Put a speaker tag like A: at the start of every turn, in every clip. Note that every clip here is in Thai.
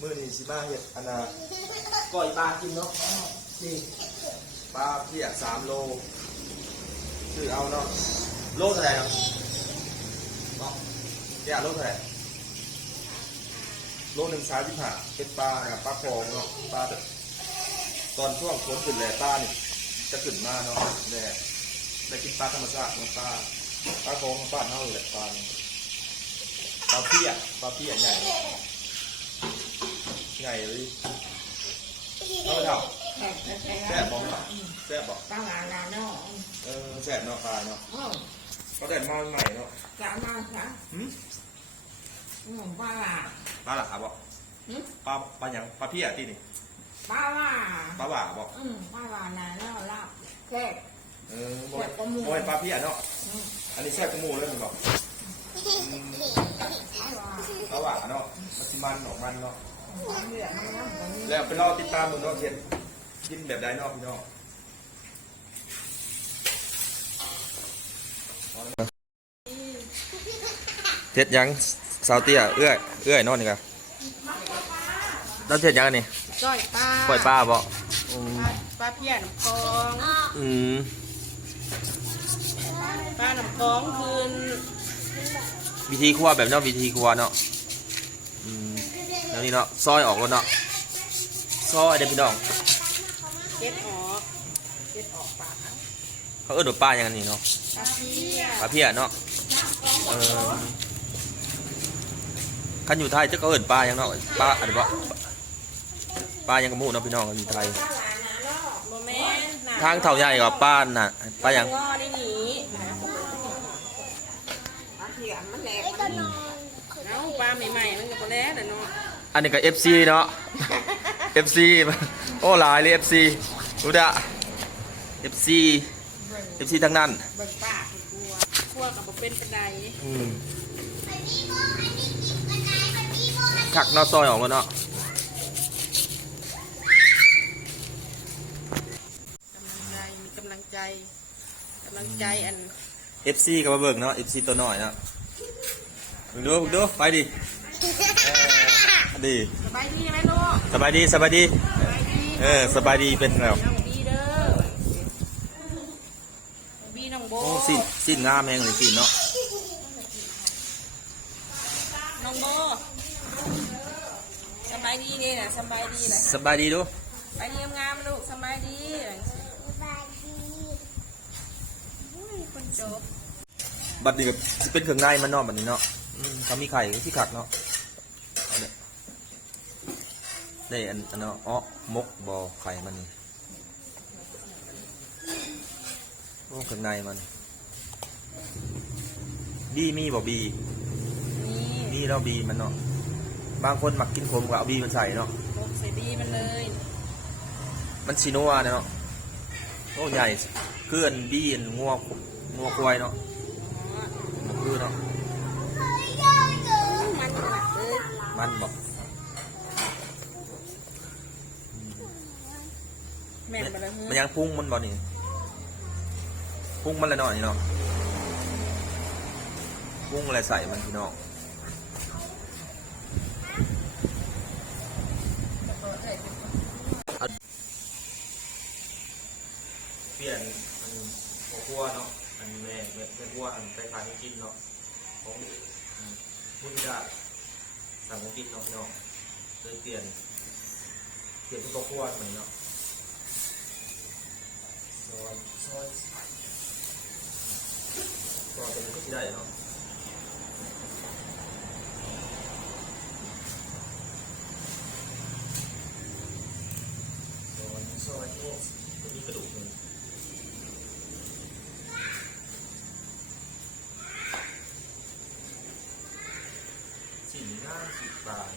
A: มื้อนี้สิมาเฮ็ดอันน่ะก้อยปลากินเนาะนี่ปลาเพียก3โลซื้อเอาเนาะโลเท่าไหร่เนาะเนาะเนี่ยโลเท่าไหร่โลหนึ่งสามสิบห้าเป็นปลาเนี่ยปลาคองเนาะปลาแบบตอนช่วงฝนขึ้นแหล่ปลานี่จะขึ้นมาเนาะแหล่ได้กินปลาธรรมชาติเนาะปลาปลาคองปลาเน่าแหละปลานี่ปลาเพียกปลาเพียกใหญ่ ใหญ่เลยเอาไปเถอะ
B: แซ่บแซ่บ
A: บบอกแซ่บบอก
B: ปลาหวานนาเนาะ
A: เออแซ่บเนาะปลาเนาะ
B: อ๋อ
A: ก็ได้มาใหม่เนาะ
B: สามมาค่ะ
A: หืม
B: ปลาหวาน
A: ปลาหลาบอกปลาปลาหยังปลาพี้ยที่นี่
B: ปลาหวาน
A: ปลาหว่าบอก
B: ปลาหวานนาเนาะลาบแซ่บ
A: เออโมยโมยปลาพี้ยเนาะ
B: อั
A: นนี้แซ่บกระมูเลยมึงบอก
B: ปลาหวาน
A: ปลาเนาะมันสิมันเนาะมันเนาะ
B: ความเหลืองมันน้ำมันนี่
A: แล้วไปรอติดตามมึงเนาะเห็นกินแบบใดเนาะพี่น้องเท็ดยังสาวเตี้ยเอื้อยเอื้อยนอนนี่กะเราเท็ดยังอันนี่
C: ก้อยปลา
A: ปล่อยปลาบ่
C: ปลาปลาเพี้ยน้ำคลอง
A: อืม
C: ปลาน้ำคลองคืน
A: วิธีครัวแบบเนาะวิธีครัวเนาะอืม แล้วนี่เนาะซอยออกแล้วเนาะซอยเด้อพี่น้อง
C: เก็ดออกเก็ดออกปลา
A: เขาเอิ้นว่าปลาอย่างนี้เนาะ
C: ปลาเพี้ย
A: ปลาเพี้ยเนาะเออคันอยู่ไทยจะเขาเอิ้นปลาอย่างเนาะปลาอะไรบ่ปลาอย่างกระมูเนาะพี่น้องอยู่ไทย
C: โมแม่น
A: ทางเท่าใหญ่กับป้านน่ะปลาอย่าง
C: งอได้หนี
B: ปลาเขียมันแหลกมัน
C: เอ้าปลาใหม่ๆมันก็บ่แล้วแต่เนาะ
A: อันนี้ก็ FC เนาะ FC โอ้หลายเลย FC รู้ดะ FC FC ทั้งนั้น
C: เบิ่งปลาคือกลัวกลัวกับบ่เป็นปานใด
A: อืมขักเนาะซอยออกแล้วเนาะ
C: กำลังใจมีกำลังใจกำลังใจอัน
A: FC ก็มาเบิ่งเนาะ FC ตัวน้อยเนาะเบิ่งดูเบิ่งดูไปดิเออ ดี
C: สบายดีไหมลูก
A: สบายดี สบายดี
C: สบายดี
A: เออ สบายดีเป็นแล้ว
C: น้องบีเด้อบีน้องโบ
A: โอ้สิ้นสิ้นงามแฮงเลยสิ้นเนาะ
C: น้องโบสบายดีเลยนะสบายดีเลย
A: สบายดีดู
C: ไปเยี่ยมงามลูกสบายดีอุ้ยคนจบ
A: บัดนี้ก็สิเป็นเครื่องในมันเนาะบัดนี้เนาะอืมถ้ามีไข่ก็ที่ขักเนาะเอาเนี่ย ได้อันอันเนาะอ๋อมกบอไข่มันนี่โอ้เครื่องในมัน บีมีบ่บี
C: นี่
A: มีแล้วบีมันเนาะ บางคนมักกินขมก็เอาบีมันใส่เนาะ
C: โบใส่บีมันเลย
A: มันชิโนัวเนาะ โอ้ใหญ่คืออันบีอันงัวงัวควายเนาะ
C: อ๋อ
A: บ่คือเนาะ
C: มันหนักเลย
A: มันบอก
C: แมันยั
A: งพุ่งมันบ่นี่พุ่งมันละหน่อยนี่เนาะพุ่งอะไรใส่มันพี่น้องเปลี่ยนอันหัวเนาะอันแม่แม่แม่คั่วอันไปขายกินเนาะของอืมพุ่งได้สั่งของกินเนาะพี่น้องเลยเปลี่ยนเปลี่ยนเป็นตัวคั่วใหม่เนาะ ซอนซอยซอยเป็นก็ได้เนาะซอยซอยโอ้ตัวนี้กระดูกมันสี่ห้าสิบบาท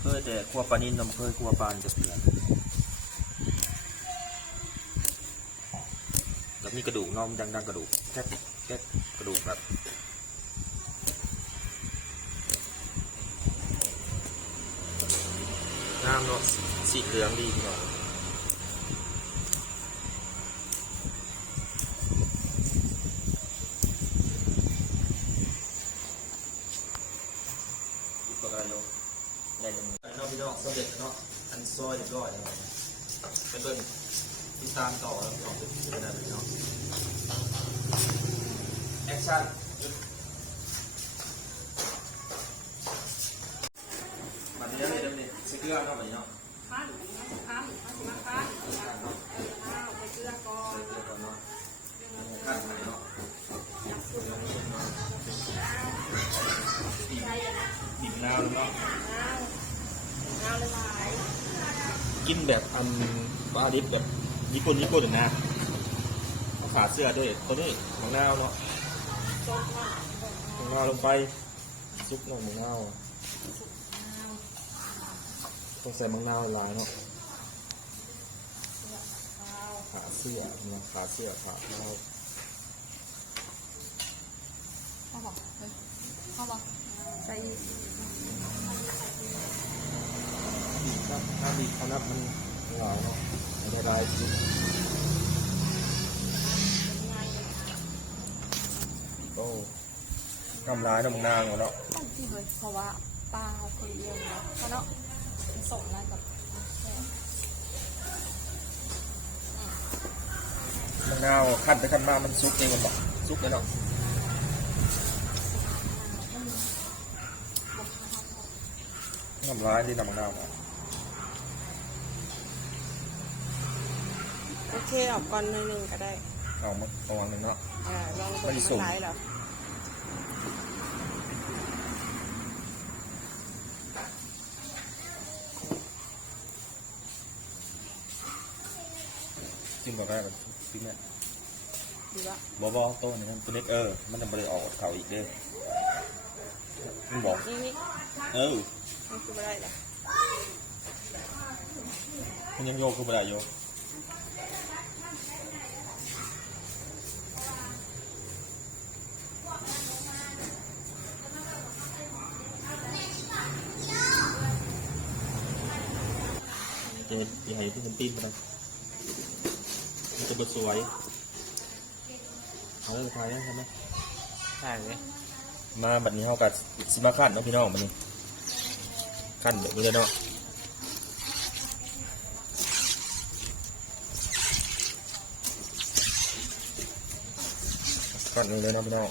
A: เค ยแต่ครัวปลานินเราไม่เคยครัวปลาจะเปลี่ยนแล้วมีกระดูกน้องดังดังๆกระดูกแค่แค่กระดูกแบบงามเนาะสีเหลืองดีพี่น้อง อยเรียบร้อยแล้วไปเบิ่งติดตามต่อแล้วพี่น้องเป็นเป็นอะไรพี่น้องแอค ชั่นมาเรียนเลยเดี๋ยวนี้สิเกลือเนาะบัดนี้เนาะ
C: ข้านข้านข้านมาข้านข้าวไปเกลือก่อน
A: เกลือก่อนเนาะขั้นไปเนาะบีบนาวเนาะ
C: น้ำละลาย
A: กินแบบอันบาดิบแบบญี่ปุ่นญี่ปุ่นนะเอาขาเสื้อด้วยตัวนี้มะนาวเนาะ
C: ต้มน้ำ
A: มะนาวลงไป ซุปหน่อยมะนาวต้องใส่มะนาวหลายเนาะขาเสื้อเนาะขาเสื้อขาเท้า
C: ข้าวบอกเฮ้ยข้าวบอกใส่
A: ถ้าถ้าดีเขานับมันหลายเนาะไม่ได้หลายสิโอ้กำลายน้ำมะนาวเนาะ
C: ต้องที่เลยเพราะว่าปลาคนเดียวเนาะเพราะเนาะมันส่งแล้วกับแค่
A: มะนาวขั้นไปขั้นมามันซุกเองมันบอกซุกเลยเนาะน้ำลายที่น้ำมะนาวเนาะ
C: โอเคออกก่อนหนึ่งก็ได้
A: เอามาประมาณนึงเนาะ
C: อ่าลอง
A: ไม่ได้ส่ง
C: ไลฟ์เหรอ
A: จิ้มกับแรกกันจิ้มเนี่ย
C: ดีวะ
A: บอบอโต้นี่ครับตัวนี้เออ มันจะไปออกเขาอีกเด้อมันบอก
C: นี่นี่
A: เออ
C: มันคืออะไรเหรอ
A: มันยังโยกขึ้นไปได้โยกจะยังไงที่มันตีนไปมัน จะบดสวยเอาเลยทายได้ใช่ไหม
D: ใช่ไหม
A: มาบัดนี้เขากับสิมาขั้นเนาะพี่น้องบัดนี้ขั้นแบบนี้เลยเนาะขั้นนี้เลยนะพี่น้อง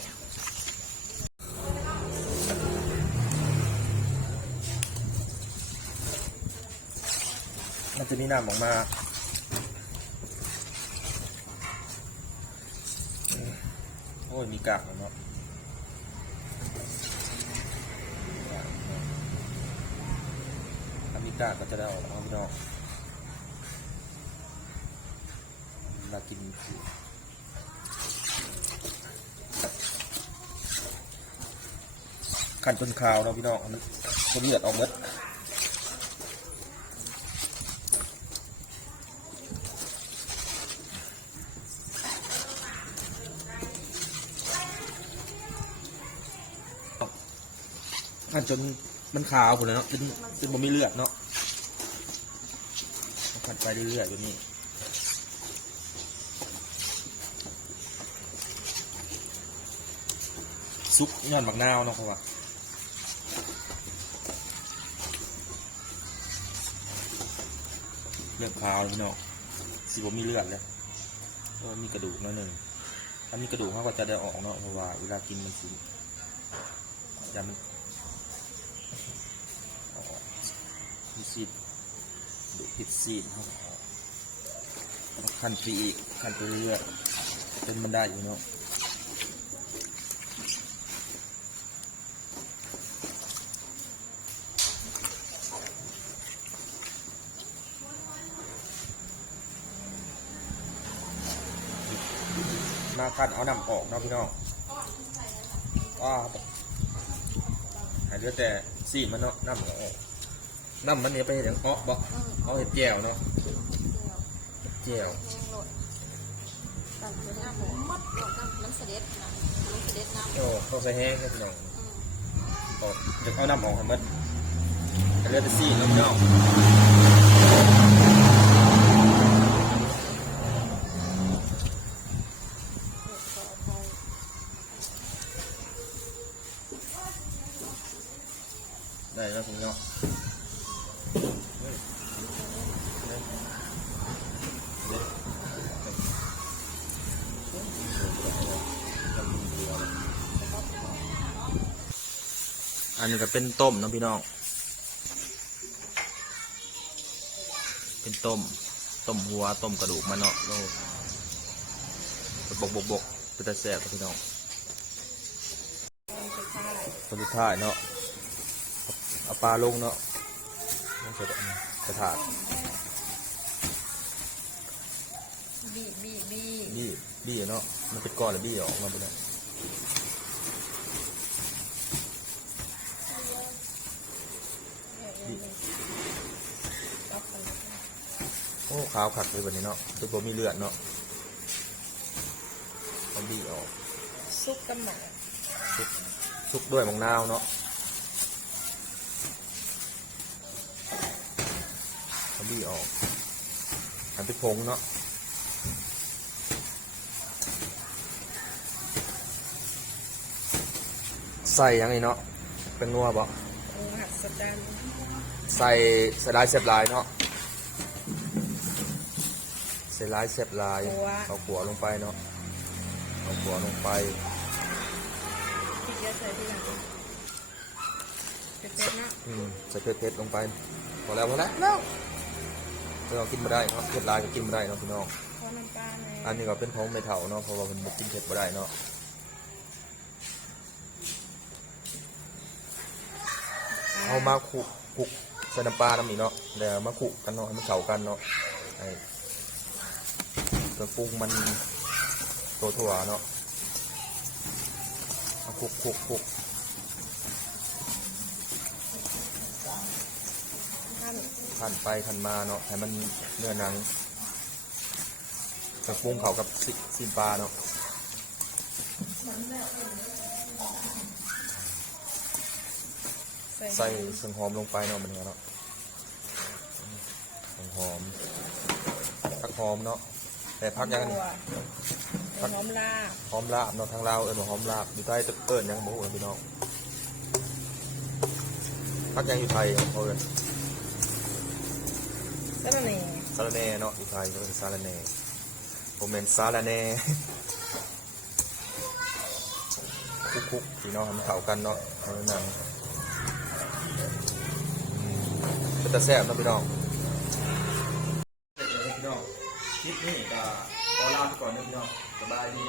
A: มันจะมีน้ำออกมาอืมโอ้ ยมีกากแล้วเนาะอเมริกากก็จะได้ออกมาพี่น้องเวลากินคือขันจนคาวเนาะพี่น้องมันเลือดออกหมด ขันจนมันขาวหมดเลยเนาะจนจนผมไม่เลือดเนาะขันไปเรื่อยๆแบบนี้ซุปยอดมักนาวเนาะครับว่าเลือดขาวเลยพี่น้องสีผมมีเลือดเลยเพราะว่ามีกระดูกนิดหนึ่งถ้ามีกระดูกเขาก็จะได้ออกเนาะเพราะว่าเวลากินมันสียามัน มีซีดดูผิดซีดเขาก็ออกแล้วขั้นไปอีกขั้นไปเรื่อยๆจนมันได้อยู่เนาะมาคันเอาน้ำออกเนาะพี่น้องว้าหายเหลือแต่สีมันเนาะน้ำออก น้ำมันเนี่ยไปเห็นอย่างอ้อบ่เอาเห็ดแจ่วเนาะแจ่ว
C: ตัดเป็นหน้าหมูมัดโดดน้ำมันเสด็จนะมันเสด็จน้ำ
A: โอ้ต้องใส่แห้งให้พี่น้องออกเดี๋ยวเอาน้ำออกให้หมันหายเหลือแต่สีเนาะพี่น้องได้แล้วพี่น้อง อันนี้ก็เป็นต้มเนาะพี่น้อง เป็นต้ม ต้มหัว ต้มกระดูกมันเนาะโลบกบกบกเป็นตาแซ่บครับพี่น้องคนสุดท้ายเนาะเอาปลาลงเนาะลงใส่กระถาด
C: บี้บี้บี้
A: บี้บี้เนาะ มันเป็นก้อนแล้วบี้ออกมาเป็นไงบี้ โอ้ขาวขัดเลยแบบนี้เนาะตัวตัวมีเลือดเนาะเอาบี้ออก
C: ซุปกับหมา
A: ซุกซุกด้วยมะนาวเนาะเอาบี้ออกทำเป็นผงเนาะใส่ยังไงเนาะเป็นนัวบ่
C: โอ้หักสแตน
A: ใส่ใส่ลายเสียบลายเนาะใส่ลายเสียบลายเอาขัวลงไปเนาะ เอาขัวลงไป
C: ที่เยอะใส่ที่หลังเผ็ดๆเนาะ
A: อืมใส่เผ็ดๆลงไป พอแล้วพอแล้วไม่ต้องกินมาได้เนาะเผ็ดลายก็กินมาได้เนาะพี่น้อง
C: ขอน้ำปลาหน่อย
A: อันนี้ก็เป็นของไม่เถ่าเนาะ เพราะว่ามันบ่กินเผ็ดมาได้เนาะ เอามาคลุกคลุกใส่น้ำปลาน้ำอีกเนาะเดี๋ยวมาคลุกกันเนาะให้มันเข้ากันเนาะไอ้ เครื่องปรุงมันตัวถั่วเนาะเอาคุกคุกคุกขันไปขันมาเนาะให้มันเนื้อหนังเครื่องปรุงเขากับซิซิมปลาเนาะใส่เครื่องหอมลงไปเนาะมันเนาะเครื่องหอมผักหอมเนาะ แต่ผักยัง
C: บัวหอมลาบ
A: หอมลาบเนาะทางลาวเอิ้นว่าหอมลาบอยู่ใต้ตึกเอิ้นยังบ่ฮู้นะพี่น้องผักยังอยู่ไทยเขาเอิ้น
C: สะระแหน่
A: สาระแหน่เนาะอยู่ไทยเขาเอิ้นสาระแหน่ผมเป็นสาระแหน่คุกๆพี่น้องให้มันเข้ากันเนาะให้มันหนังอืมเป็นตาแซ่บเนาะพี่น้อง พี่น้อง คลิปนี้ก็ขอลาไปก่อนนะพี่น้องสบายดี